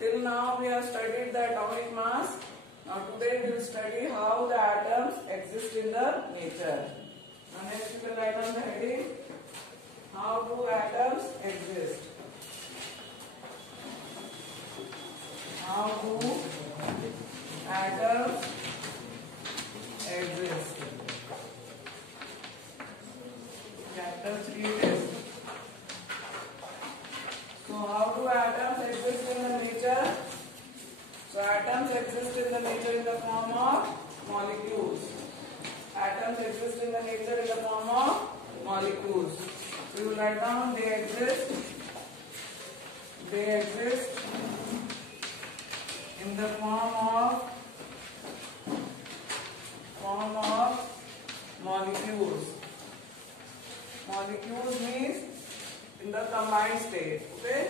Till now we have studied the atomic mass. Now today we will study how the atoms exist in the nature. Now next we will write on the heading, how do atoms exist? How do atoms exist? Chapter 3 is. So how do atoms exist in the nature? So atoms exist in the nature in the form of molecules. Atoms exist in the nature in the form of molecules. So you write down they exist in the form of molecules. Molecules means in the combined state. Okay?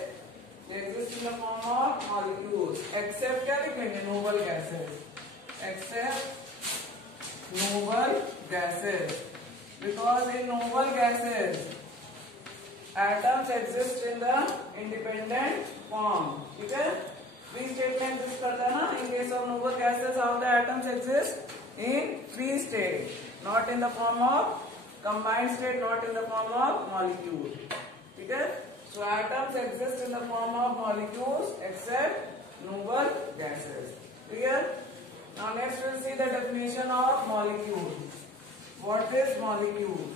They exist in the form of molecules. Except क्या लिखेंगे? Noble gases. Except noble gases. Because in noble gases, atoms exist in the independent form. ठीक है? Free state में exist करता है ना? In case of noble gases, how the atoms exist? In free state, not in the form of combined state, not in the form of molecule. ठीक है? So atoms exist in the form of molecules except noble gases. Clear? Now next we will see the definition of molecule. What is molecule?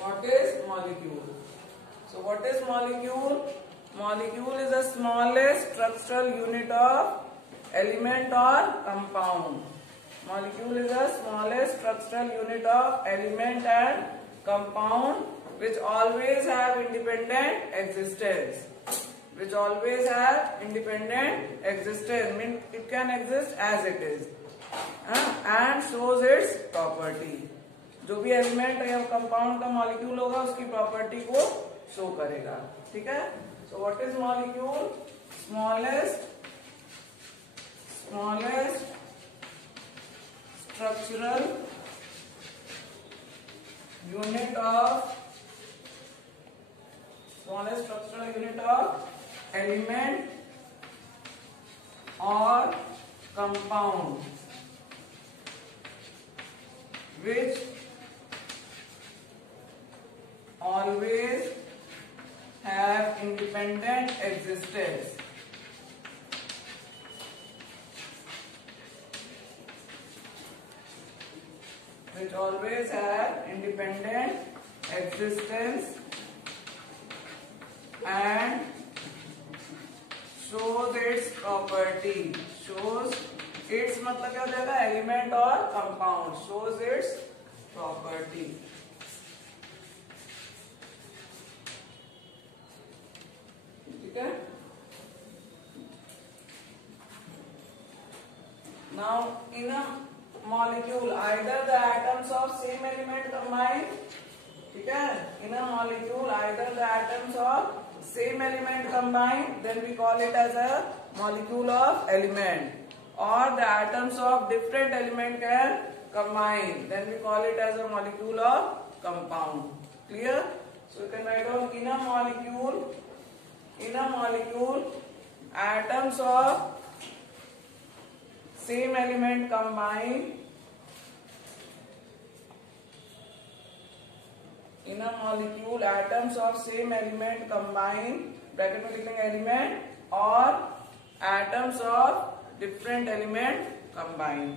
What is molecule? So what is molecule? Molecule is the smallest structural unit of element or compound. Molecule is the smallest structural unit of element and compound which always have independent existence. Which always have independent existence. Means it can exist as it is. And shows its property. जो भी element या compound का molecule होगा उसकी property को show करेगा. ठीक है? So what is molecule? Smallest structural unit of element or compound which always have independent existence. Which always have independent existence and shows its property. Shows its मतलब क्या हो जाएगा? एलिमेंट और कंपाउंड. Shows its property. ठीक है? Now in a molecule, either the atoms of same element combine. ठीक है? In a molecule, either the atoms of same element combine, then we call it as a molecule of element. Or the atoms of different element can combine, then we call it as a molecule of compound. Clear? So you can write down in a molecule, atoms of same element combine. In a molecule, atoms of same element combine, bracket में लिखेंगे element, और atoms of different element combine.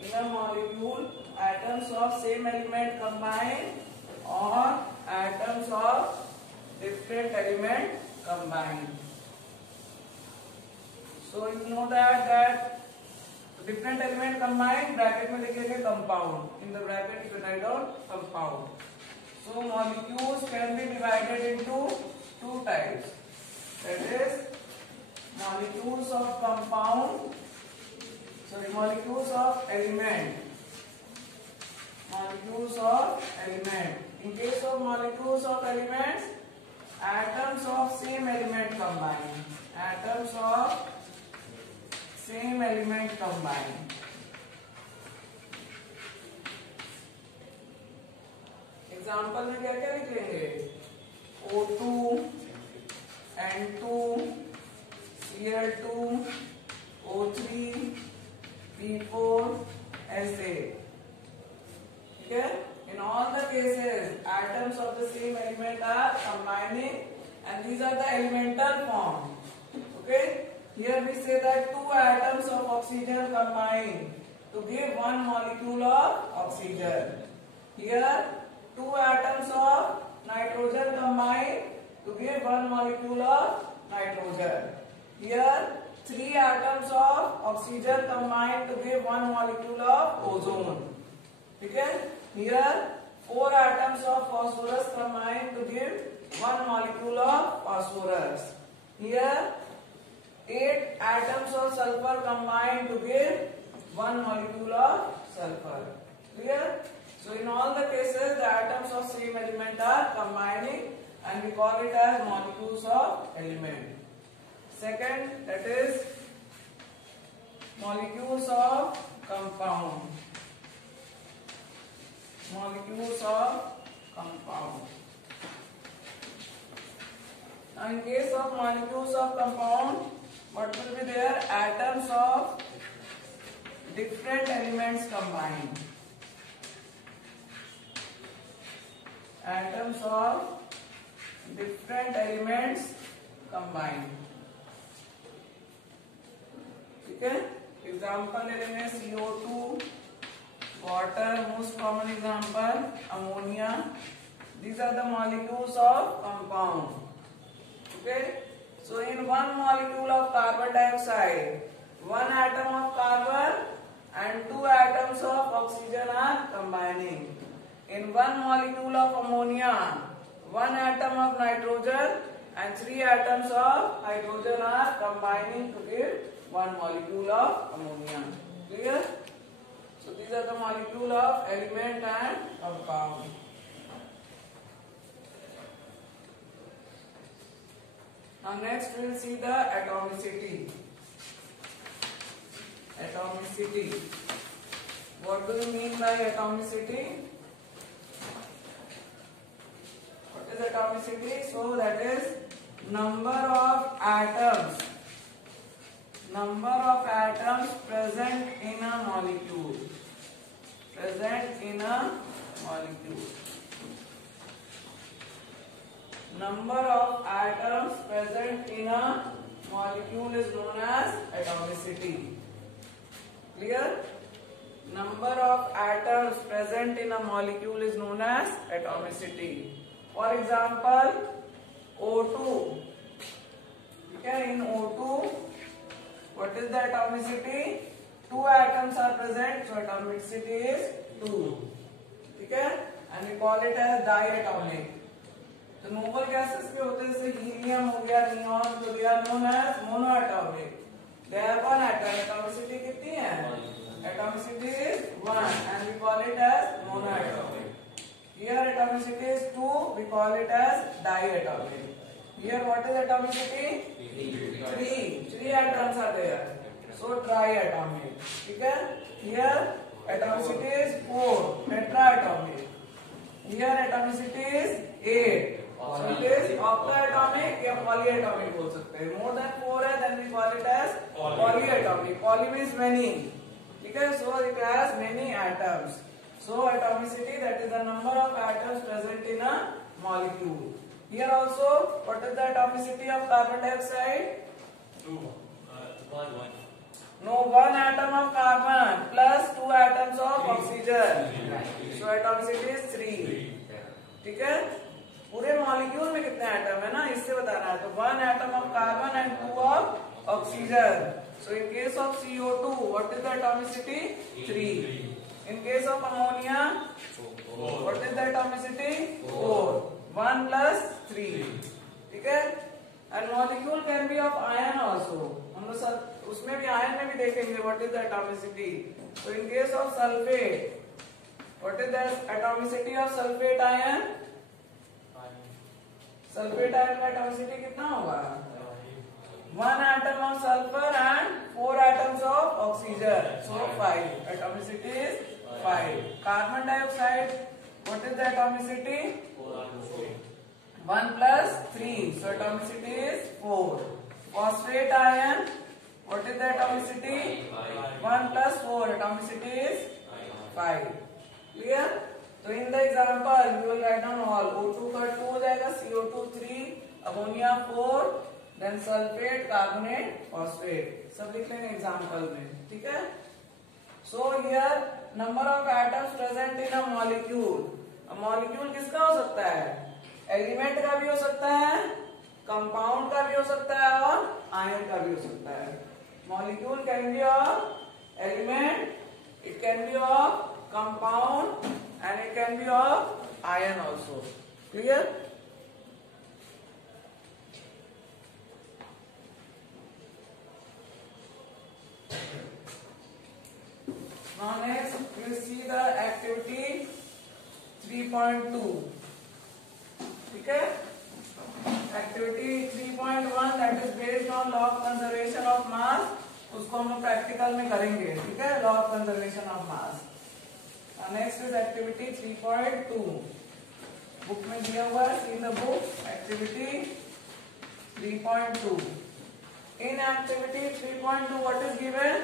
In a molecule, atoms of same element combine or atoms of different element combine. So you know that different element combine, bracket में लिखेंगे compound. In the bracket you can write down compound. So molecules can be divided into two types. That is molecules of compound, molecules of element. Molecules of element. In case of molecules of elements, atoms of same element combine. Atoms of same element combine. Example में क्या क्या लिख लेंगे? O2 N2, Cl2, O3, P4, SA. Okay? In all the cases, atoms of the same element are combining, and these are the elemental form. Okay? Here we say that two atoms of oxygen combine to give one molecule of oxygen. Here, two atoms of nitrogen combine to give one molecule of nitrogen. Here, three atoms of oxygen combine to give one molecule of ozone. Okay? Here, four atoms of phosphorus combine to give one molecule of phosphorus. Here, 8 atoms of sulfur combine to give one molecule of sulfur. Clear? So in all the cases, the atoms of same element are combining, and we call it as molecules of element. Second, that is molecules of compound. Molecules of compound. Now in case of molecules of compound, what will be there? Atoms of different elements combined. Atoms of different elements combined. Okay? Example ले लेंगे CO2, water, most common example, ammonia. These are the molecules of compound. Okay? So in one molecule of carbon dioxide, one atom of carbon and two atoms of oxygen are combining. In one molecule of ammonia, one atom of nitrogen and three atoms of hydrogen are combining to give one molecule of ammonia. Clear? So these are the molecule of element and compound. Now next we will see the atomicity. Atomicity. What do you mean by atomicity? What is atomicity? So that is number of atoms. Number of atoms present in a molecule. Present in a molecule. Number of atoms present in a molecule is known as atomicity. Clear? Number of atoms present in a molecule is known as atomicity. For example, O2. Okay, in O2, what is the atomicity? Two atoms are present, so atomicity is 2. Okay? And we call it as diatomic. तो noble gases के होते हैं जैसे helium हो गया, neon हो गया, known as monoatomic. They have one atom. Atomicity कितनी है? Atomicity is 1 and we call it as monoatomic. Here atomicity is 2, we call it as diatomic. Here what is atomicity? 3 atoms are there, so triatomic. ठीक है? Here atomicity is 4, tetraatomic. Here atomicity is 8. So it is octaatomic या polyatomic बोल सकते हैं. More than 4 है, then we call it as polyatomic. Poly means many. ठीक है? So it has many atoms. So atomicity, that is the number of atoms present in a molecule. Here also, what is the atomicity of carbon dioxide? 2. 1. No, 1 atom of carbon plus 2 atoms of oxygen. So atomicity is 3. ठीक है? पूरे molecule में कितने atom है ना, इससे बताना है. तो 1 atom of carbon and 2 of oxygen. So in case of CO2, what is the atomicity? 3. In case of ammonia, what is the atomicity? 4. 1 plus 3. ठीक है? And molecule can be of iron also. हम लोग उसमें भी ion में भी देखेंगे what is the atomicity. So in case of sulfate, what is the atomicity of sulfate ion? Sulfate ion का atomicity कितना होगा? 1 atom of sulfur and 4 atoms of oxygen. So 5. Atomicity is 5. Carbon dioxide, what is the atomicity? 1 plus 3. So atomicity is 4. Phosphate ion, what is the atomicity? 1 plus 4. Atomicity is 5. Clear? So in the example, you will write down all. O2 का 2 हो जाएगा, CO2 3, ammonia 4, then sulfate, carbonate, phosphate. सब लिख लेंगे example में, ठीक है? So here number of atoms present in a molecule. A molecule किसका हो सकता है? एलिमेंट का भी हो सकता है, कंपाउंड का भी हो सकता है और आयन का भी हो सकता है. Molecule can be of element, it can be of compound and it can be of ion also. Clear? Now next we will see the activity 3.2. ठीक है? Activity 3.1 that is based on law of conservation of mass. उसको हम लोग practical में करेंगे, ठीक है? Law of conservation of mass. Next is activity 3.2. Book में दिया हुआ है, see the book. Activity 3.2. In activity 3.2, what is given?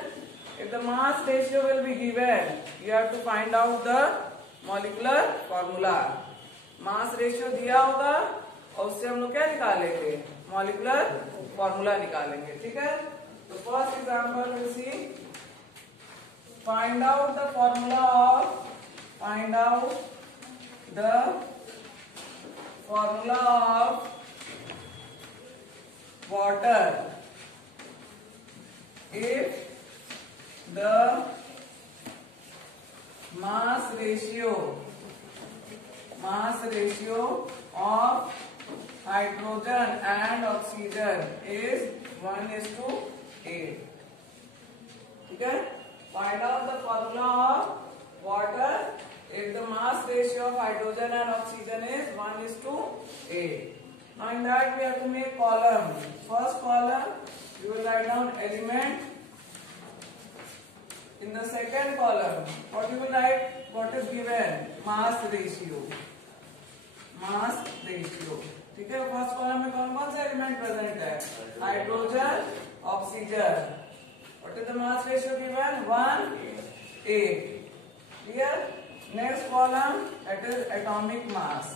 If the mass ratio will be given, you have to find out the molecular formula. Mass ratio दिया होगा और उससे हम लोग क्या निकालेंगे? Molecular formula निकालेंगे, ठीक है? तो first example we see. Find out the formula of water if the mass ratio of hydrogen and oxygen is 1:8. ठीक है? Find out the formula of water if the mass ratio of hydrogen and oxygen is 1:8. Now in that we have to make column. First column we will write down element. In the second column, what you will write? What is given? Mass ratio. ठीक है? First column में कौन कौन सा element present है? Hydrogen, oxygen. What is the mass ratio given? 1:8. Clear? Next column, that is atomic mass.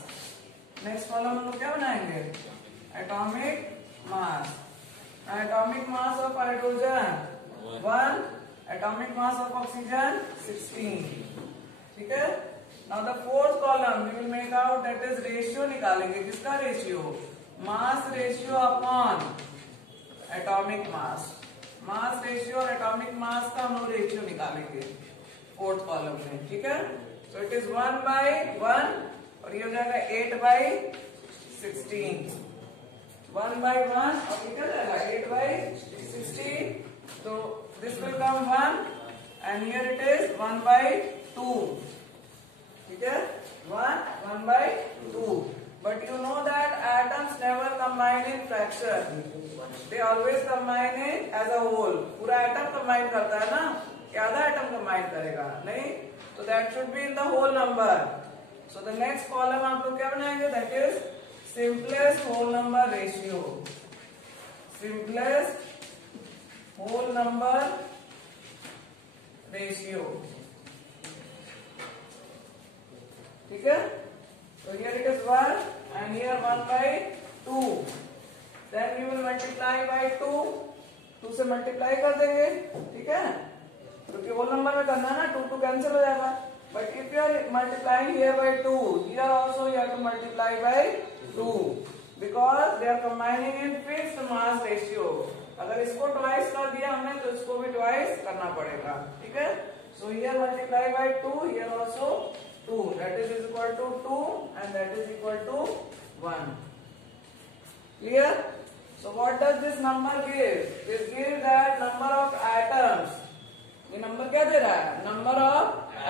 Next column हम लोग क्या बनाएंगे? Atomic mass. Atomic mass of hydrogen 1. Atomic mass of oxygen 16. ठीक है? Now the fourth column we will make out, that is ratio निकालेंगे. किसका ratio? Mass ratio upon atomic mass. Mass ratio और atomic mass का हम लोग ratio निकालेंगे fourth column में. ठीक है? So it is 1/1 और ये हो जाएगा 8/16. 1/1 और ये क्या जाएगा? 8/16. So this will come 1 and here it is 1/2. ठीक है? 1/2. But you know that atoms never combine in fraction. They always combine it as a whole. पूरा atom combine करता है ना? क्या आधा atom combine करेगा? नहीं? So that should be in the whole number. So the next column आप लोग क्या बनाएंगे? That is simplest whole number ratio. Simplest whole number ratio. ठीक है? So here it is 1 and here 1/2. Then we will multiply by 2. 2 से multiply कर देंगे. ठीक है? क्योंकि whole number में करना है ना, 2 cancel हो जाएगा. But if you are multiplying here by 2, here also you have to multiply by 2 because they are combining in fixed mass ratio. अगर इसको twice कर दिया हमने तो इसको भी twice करना पड़ेगा. ठीक है? So here multiply by 2, here also 2. That is equal to 2 and that is equal to 1. Clear? So what does this number give? This gives that number of atoms. ये number क्या दे रहा है? Number of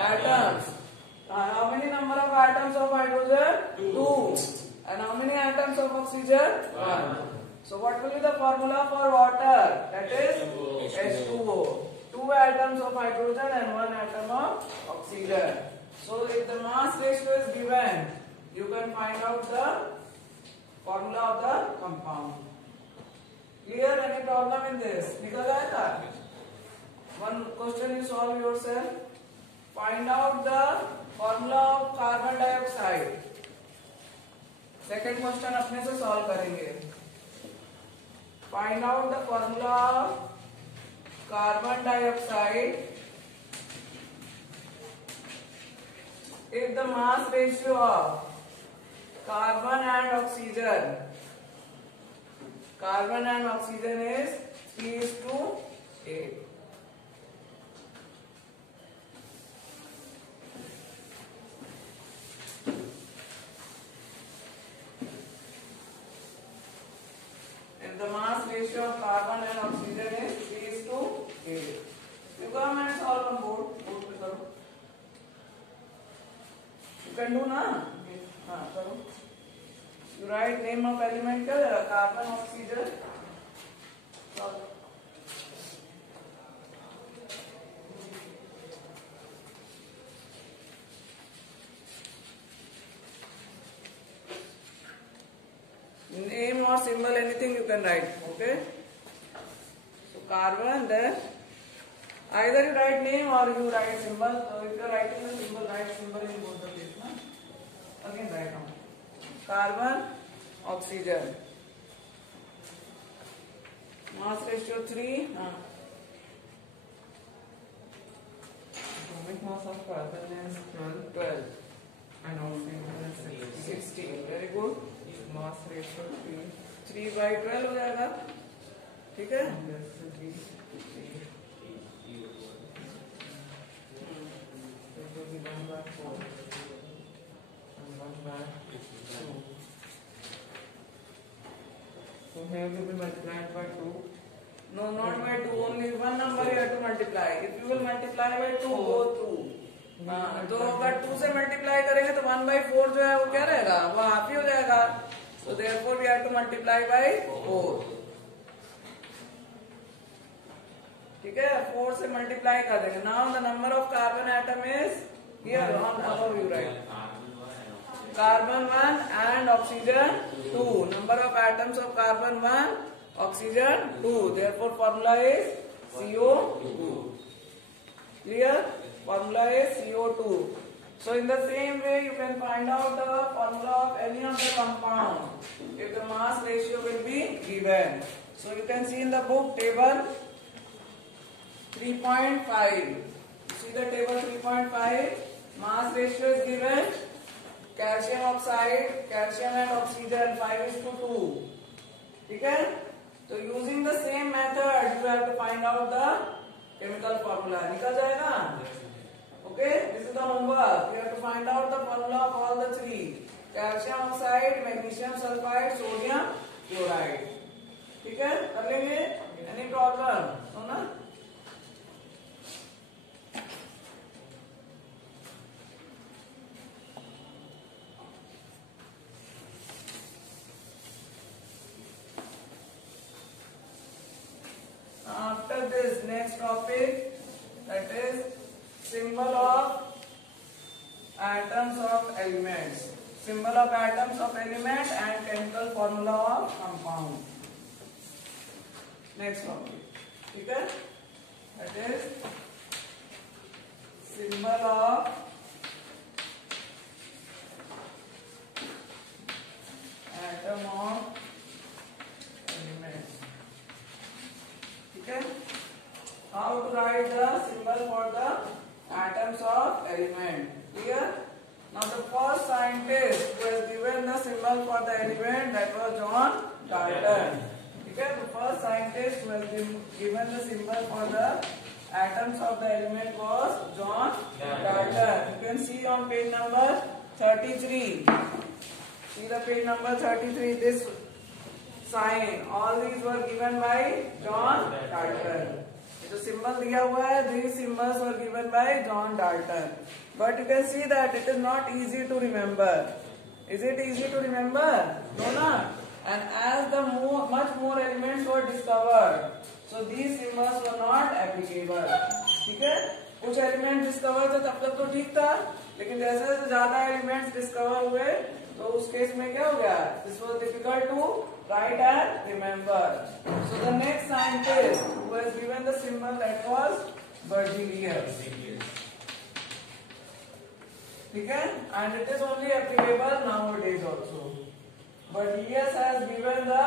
atoms. How many number of atoms of hydrogen? 2. And how many atoms of oxygen? 1. So what will be the formula for water? That is H2O. 2 atoms of hydrogen and 1 atom of oxygen. So if the mass ratio is given, you can find out the formula of the compound. Clear? Any problem in this? निकल जाएगा. One question you solve yourself. Find out the formula of carbon dioxide. Second question अपने से solve करेंगे. Find out the formula of carbon dioxide if the mass ratio of carbon and oxygen is 3:8. If the mass ratio of carbon and oxygen is 3:8. You come and solve on board पे करो. You can do ना? हाँ करो. You write name of element क्या है? Carbon, oxygen. Solve. Name or symbol, anything you can write. Okay. So carbon, then either you write name or you write symbol. So if you are writing the symbol, write symbol in both the cases. Na? Again write down. Carbon, oxygen. Mass ratio 3. Atomic mass of carbon is 12. And oxygen is 16. Very good. Mass ratio 3/12 हो जाएगा. ठीक है. So here will be multiplied by 2. No, not by 2. Only one number you have to multiply. If you will multiply by 2, go 2. तो अगर 2 से multiply करेंगे तो 1/4 जो है वो क्या रहेगा? वो हाफ ही हो जाएगा. So therefore we have to multiply by 4. ठीक है. 4 से मल्टीप्लाई कर देंगे. Now the number of carbon atom is here on above you write. Carbon 1 and oxygen 2. Number of atoms of carbon 1, oxygen 2. Therefore formula is CO2. Clear? Formula is CO2. So in the same way you can find out the formula of any of the compound if the mass ratio will be given. So you can see in the book table 3.5. See the table 3.5. Mass ratio is given. Calcium oxide, calcium and oxygen 5:2. ठीक है? So using the same method you have to find out the chemical formula. निकल जाएगा? Okay, this is the homework. You have to find out the formula of all the three: calcium oxide, magnesium sulfide, sodium chloride. ठीक है? कर लेंगे? Any problem? हो ना? After this, next topic, that is symbol of atoms of elements. Symbol of atoms of element and chemical formula of compound. Next topic. ठीक है? That is symbol of atom of elements. ठीक है? How to write the symbol for the atoms of element? Clear? Now the first scientist who has given the symbol for the element, that was John Dalton. Okay, the first scientist who has given the symbol for the atoms of the element was John Dalton. You can see on page number 33. See the page number 33. This sign. All these were given by John Dalton. जो symbol दिया हुआ है, these symbols were given by John Dalton. But you can see that it is not easy to remember. Is it easy to remember? No, not. And as the much more elements were discovered, so these symbols were not applicable. ठीक है? कुछ element discover थे तब तक तो ठीक था, लेकिन जैसे जैसे ज्यादा एलिमेंट्स डिस्कवर हुए तो उस केस में क्या हो गया? This was difficult to write and remember. So the next scientist who was given the symbol, that was Berzelius. ठीक है? And it is only applicable nowadays also. Berzelius has given the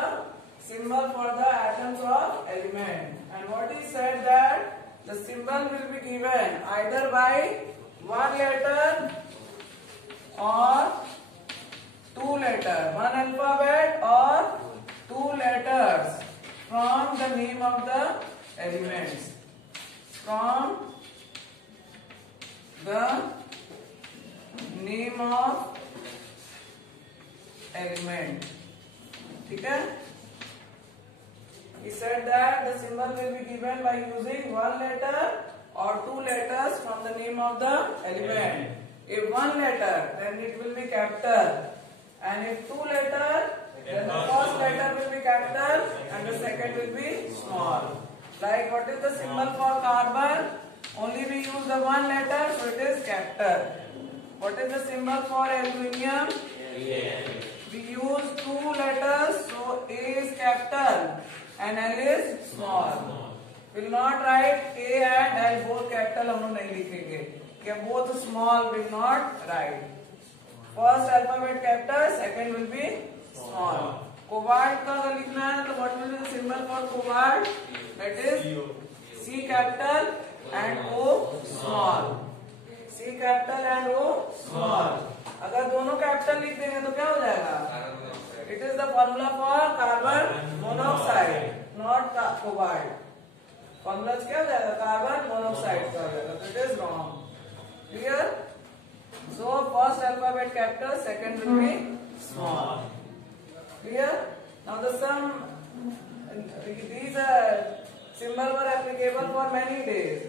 symbol for the atoms of element, and what he said that the symbol will be given either by one letter or two letters, one alphabet or two letters from the name of the elements, from the name of element. ठीक है? He said that the symbol will be given by using one letter or two letters from the name of the element. If one letter, then it will be capital, and if two letters, then the first letter will be capital and the second will be small. Like what is the symbol for carbon? Only we use the one letter, so it is capital. What is the symbol for aluminium? We use two letters, so A is capital and L is small. Will not write A and L both capital, हम लोग नहीं लिखेंगे. क्या both small will not write. First alphabet capital, second will be small. Cobalt का अगर लिखना है तो what will be the symbol for cobalt? That is C capital and O small. C capital and O small. अगर दोनों capital लिख देंगे तो क्या हो जाएगा? It is the formula for carbon monoxide, not cobalt. Formula क्या हो जाएगा? Carbon monoxide का हो जाएगा. So it is wrong. Clear? So first alphabet capital, second will be small. Clear? Now the these symbols were applicable for many days,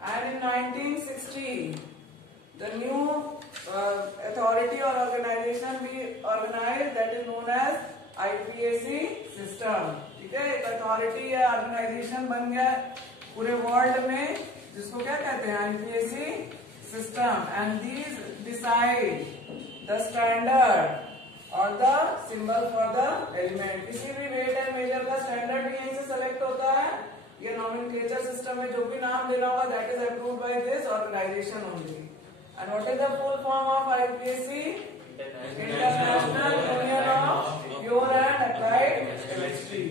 and in 1960 the new authority or organization we organized, that is known as IPAC system. ठीक है? एक authority या organisation बन गया पूरे world में, जिसको क्या कहते हैं? IPAC system, and these decide the standard और the symbol for the element. किसी भी वेट एंड मेजर का स्टैंडर्ड भी यहीं से सेलेक्ट होता है. ये नॉमेनक्लेचर सिस्टम में जो भी नाम देना होगा that is approved by this organisation only. And what is the full form of IUPAC? International union of pure and applied chemistry.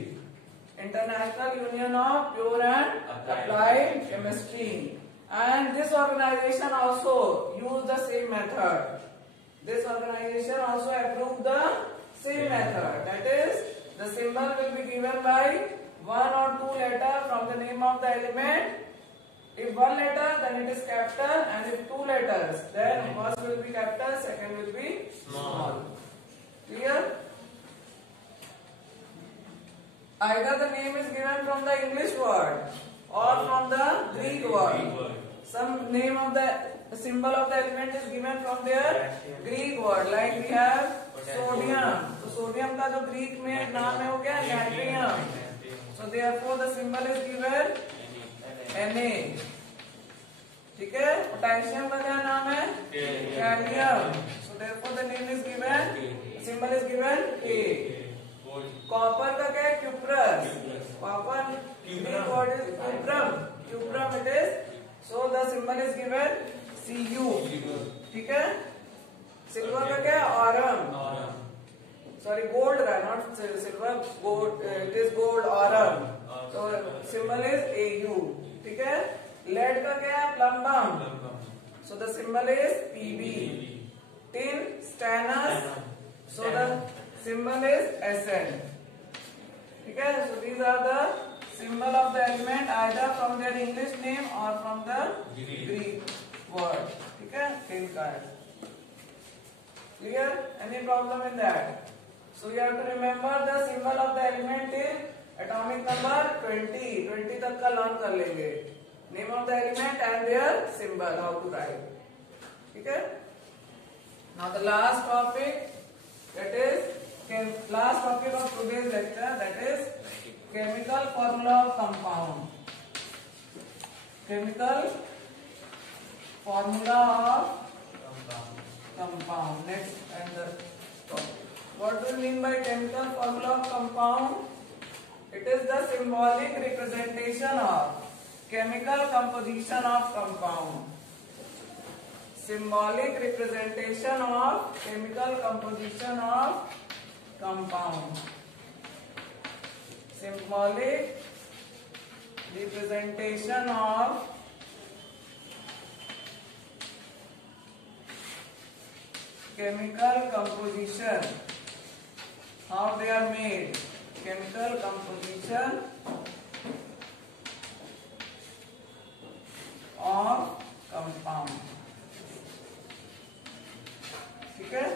International union of pure and applied chemistry. And this organization also use the same method. This organization also approved the same method. That is, the symbol will be given by one or two letter from the name of the element. If one letter, then it is capital, and if two letters, then first will be capital, second will be small. Clear? Either the name is given from the English word or from the Greek word. Some name of the symbol of the element is given from their Greek word. Like we have sodium. So sodium का जो Greek में नाम है वो क्या है? Natrium. So therefore the symbol is given Na. ठीक है? पोटेशियम का क्या नाम है? Calcium. So therefore the name is given, symbol is given K. Copper का क्या है? Cuprous. Copper Greek word is cuprum. Cuprum it is. So the symbol is given Cu. ठीक है? सिल्वर का क्या है? Aurum. Sorry, gold का, not silver. Gold. It is gold. Aurum. So symbol is Au. ठीक है? Lead का क्या है? Plumbum. So the symbol is Pb. Tin, stannous. So the symbol is Sn. ठीक है? So these are the symbol of the element either from their English name or from the Greek word. ठीक है? Tin का है. Clear? Any problem in that? So you have to remember the symbol of the element till atomic number 20. 20 तक का learn कर लेंगे. Name of the element and their symbol, how to write. ठीक है? Now the last topic, that is last topic of today's lecture, that is chemical formula of compound. Chemical formula of compound. Next and the What do you mean by chemical formula of compound? It is the symbolic representation of chemical composition of compound. Symbolic representation of chemical composition of compound. Symbolic representation of chemical composition. How they are made? Chemical composition of compound. Okay?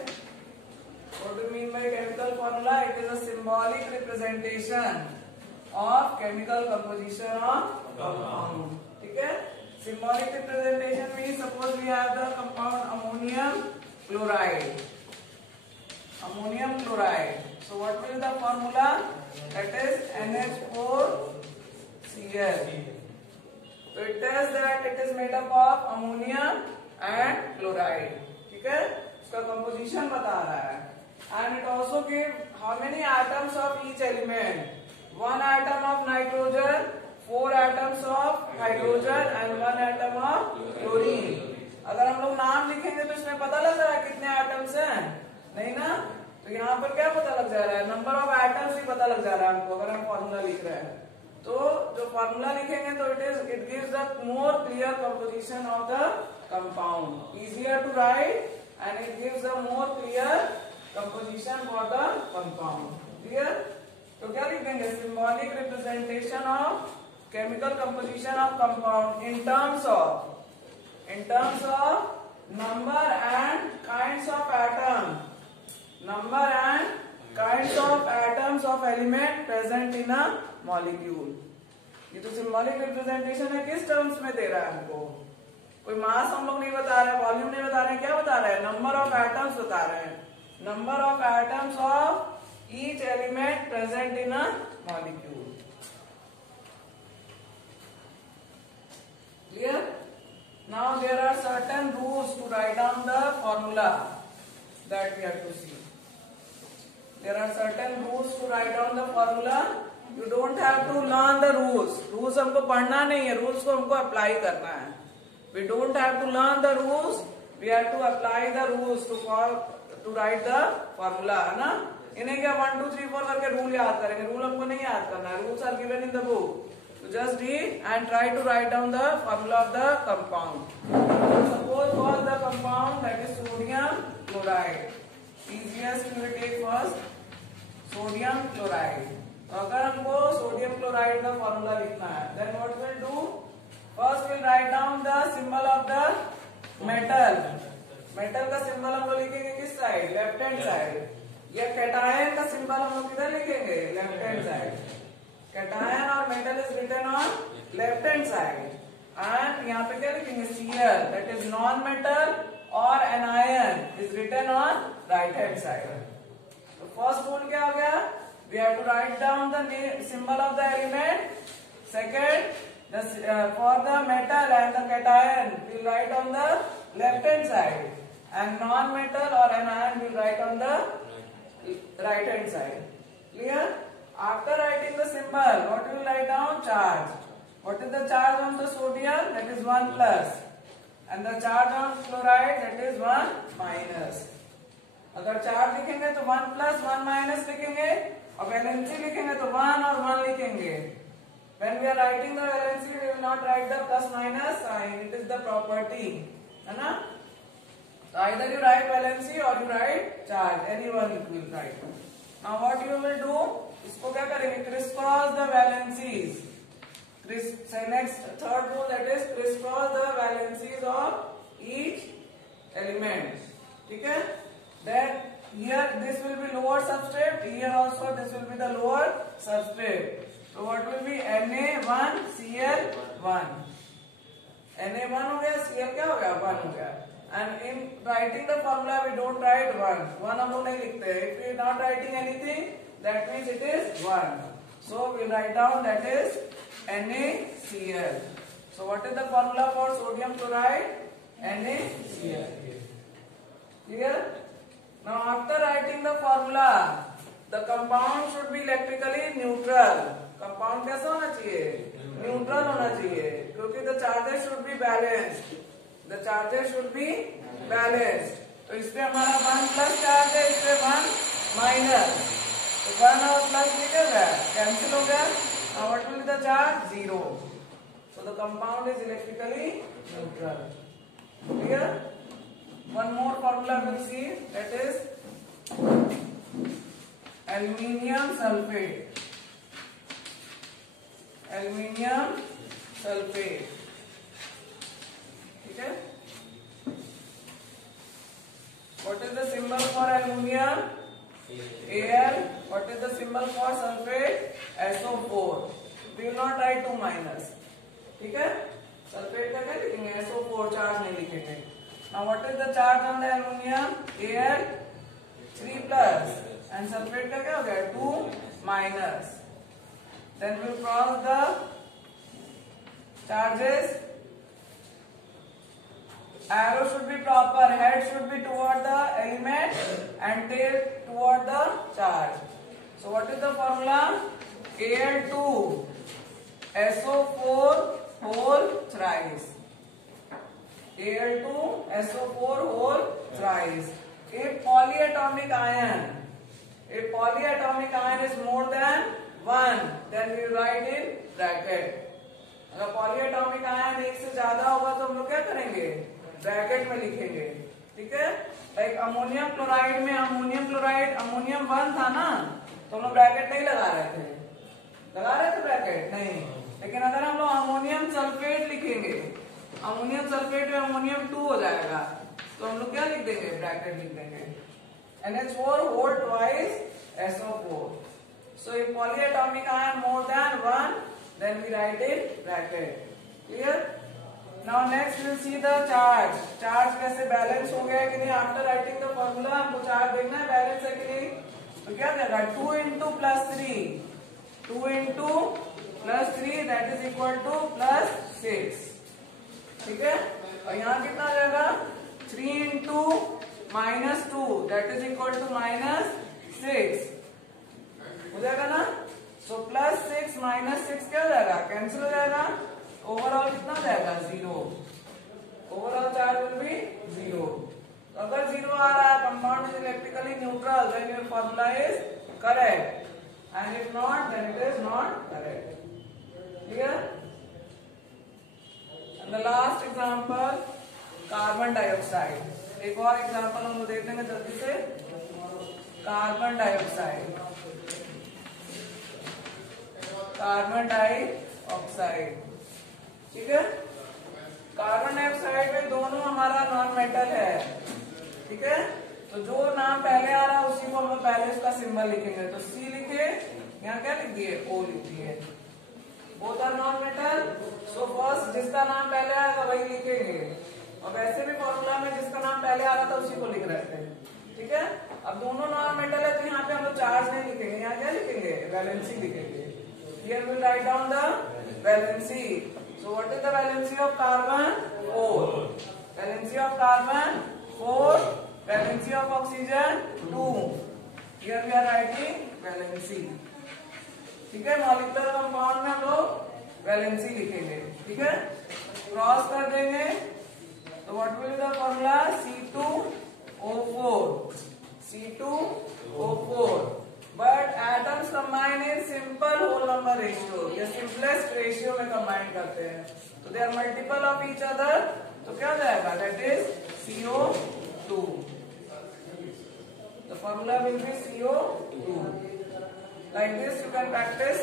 What do you mean by chemical formula? It is a symbolic representation of chemical composition of compound. Okay? Symbolic representation means suppose we have the compound ammonium chloride. Ammonium chloride. So what will be the formula? That is NH4Cl. So it tells that it is made up of ammonium and chloride. ठीक है? उसका composition बता रहा है. And it also gives how many atoms of each element. 1 atom of nitrogen, 4 atoms of hydrogen and 1 atom of chlorine. अगर हम लोग नाम लिखेंगे तो इसमें पता लग रहा है कितने एटम्स हैं, नहीं ना? तो यहाँ पर क्या पता लग जा रहा है? नंबर ऑफ एटम्स ही पता लग जा रहा है हमको अगर हम फॉर्मूला लिख रहे हैं. तो जो फॉर्मूला लिखेंगे तो it gives the more clear composition of the compound, easier to write and it gives the more clear composition for the compound. Clear? तो क्या लिखेंगे? Symbolic representation of chemical composition of compound in terms of number and kinds of atom. Number and kinds of atoms of element present in a molecule. ये तो symbolic representation है. किस terms में दे रहा है हमको? कोई मास हम लोग नहीं बता रहे हैं, वॉल्यूम नहीं बता रहे हैं, क्या बता रहे हैं? नंबर ऑफ एटम्स बता रहे हैं. Number of atoms of each element present in a molecule. Clear? Now there are certain rules to write down the formula that we have to see. There are certain rules to write down the formula. You don't have to learn the rules. Rules हमको पढ़ना नहीं है, rules को हमको apply करना है. We don't have to learn the rules. We have to apply the rules to write the formula, है ना? इन्हें क्या 1 2 3 4 करके रूल याद करेंगे? रूल हमको नहीं याद करना है. Rules are given in the book. So just read and try to write down the formula of the compound. So suppose was the compound that is sodium chloride. Easiest we will take first sodium chloride. तो अगर हमको sodium chloride का formula लिखना है, then what we'll do? First we'll write down the symbol of the metal. Metal का symbol हम लोग लिखेंगे किस साइड? Left hand side. या कैटायन का सिंबल हम लोग किधर लिखेंगे? Left hand side. Cation or metal is written on left hand side. And यहाँ पे क्या लिखेंगे? Cl, that is non-metal or anion is written on right hand side. So first rule क्या हो गया? We have to write down the symbol of the element. Second, for the metal and the cation we write on the left hand side, and non-metal or anion we write on the right hand side. Clear? After writing the symbol, what will write down? Charge. What is the charge on the sodium? That is 1 plus. And the charge on chloride, that is 1 minus. अगर charge लिखेंगे तो 1 plus 1 minus लिखेंगे, और valency लिखेंगे तो 1 और 1 लिखेंगे. When we are writing the valency, we will not write the plus minus sign. It is the property, है ना? So either you write valency or you write charge. Anyone you will write. Now what you will do? इसको क्या करेंगे? Crisscross the valencies. Next third rule, that is crisscross the valencies of each element. ठीक है? Then here this will be lower subscript. Here also this will be the lower subscript. So what will be? Na1Cl1. Na1 हो गया, Cl क्या हो गया? 1 हो गया. And in writing the formula we don't write 1. 1 हम लोग नहीं लिखते. If we are not writing anything, that means it is 1. So we'll write down that is NaCl. So what is the formula for sodium chloride? NaCl. Clear? Now after writing the formula, the compound should be electrically neutral. Compound कैसा होना चाहिए? Neutral होना चाहिए, क्योंकि the charges should be balanced. The charges should be balanced. तो इसमें हमारा 1 plus charge है, इसमें 1 माइनस, तो 1 और प्लस निकल गया, कैंसिल हो गया. Now what will be the charge? 0. So the compound is electrically neutral. Clear? One more formula we'll see, that is aluminium sulfate. Aluminium sulfate. ठीक है? What is the symbol for aluminium? Al. What is the symbol for sulfate? SO4. We will not write 2 minus. ठीक है? Sulphate का क्या लिखेंगे? SO4, charge नहीं लिखेंगे. Now what is the charge on the aluminium? Al 3 plus, and sulfate का क्या हो गया? 2 minus. Then we will cross the charges. Arrow should be proper, head should be toward the element and tail toward the charge. So what is the formula? Al2 SO4 whole thrice. Al2 SO4 whole thrice. A polyatomic ion is more than 1, then we write in bracket. अगर polyatomic ion एक से ज्यादा होगा तो हम लोग क्या करेंगे? ब्रैकेट में लिखेंगे. ठीक है? लाइक अमोनियम क्लोराइड में अमोनियम 1 था ना, तो हम लोग ब्रैकेट नहीं लगा रहे थे. लगा रहे थे ब्रैकेट? नहीं. लेकिन अगर हम लोग अमोनियम सल्फेट लिखेंगे, अमोनियम सल्फेट में अमोनियम 2 हो जाएगा, तो हम लोग क्या लिख देंगे? ब्रैकेट लिख देंगे. NH4 whole twice SO4. So if polyatomic ion more than 1, then we write in bracket. Clear? Now next we'll see the charge. Charge कैसे बैलेंस हो गया कि नहीं? After writing the formula हमको चार्ज देखना है बैलेंस है कि नहीं. तो क्या देगा? 2 into plus 3. 2 into plus 3 that is equal to plus 6. ठीक है? और यहाँ कितना जाएगा? 3 into minus 2 that is equal to minus 6. हो जाएगा ना? So plus 6 minus 6 क्या हो जाएगा? कैंसिल हो जाएगा. ओवरऑल कितना हो जाएगा? 0. Overall charge will be 0. तो अगर 0 आ रहा है, compound is electrically neutral, then your formula is correct, and if not then it is not correct. Clear? And the last example, carbon dioxide. एक और एग्जांपल हम लोग देख लेंगे जल्दी से. कार्बन डाइऑक्साइड ठीक है. कार्बन डाइऑक्साइड में दोनों हमारा नॉन मेटल है. ठीक है? तो जो नाम पहले आ रहा है उसी को हम लोग पहले उसका सिंबल लिखेंगे. तो C लिखे, यहाँ क्या लिख दिए? O लिख दिए. Both are non metal, so first जिसका नाम पहले आएगा वही लिखेंगे. और वैसे भी फॉर्मूला में जिसका नाम पहले आ रहा था उसी को लिख रहे थे. ठीक है? अब दोनों नॉन मेटल है तो यहाँ पे हम लोग चार्ज नहीं लिखेंगे, यहाँ क्या लिखेंगे? वैलेंसी लिखेंगे. Here we'll write down the valency. So what is the valency of carbon? 4. Valency of carbon 4. Valency of oxygen 2. Here we are writing valency. ठीक है? मॉलिक्यूलर कंपाउंड में हम लोग वैलेंसी लिखेंगे. ठीक है? क्रॉस कर देंगे तो what will be the formula? C2O4. C2O4. But atoms combine in simple whole number ratio. ये simplest ratio में combine करते हैं. तो they are multiple of each other. तो क्या हो जाएगा? That is CO2. The formula will be CO2. Like this you can practice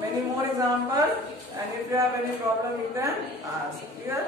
many more examples, and if you have any problem you can ask. Clear?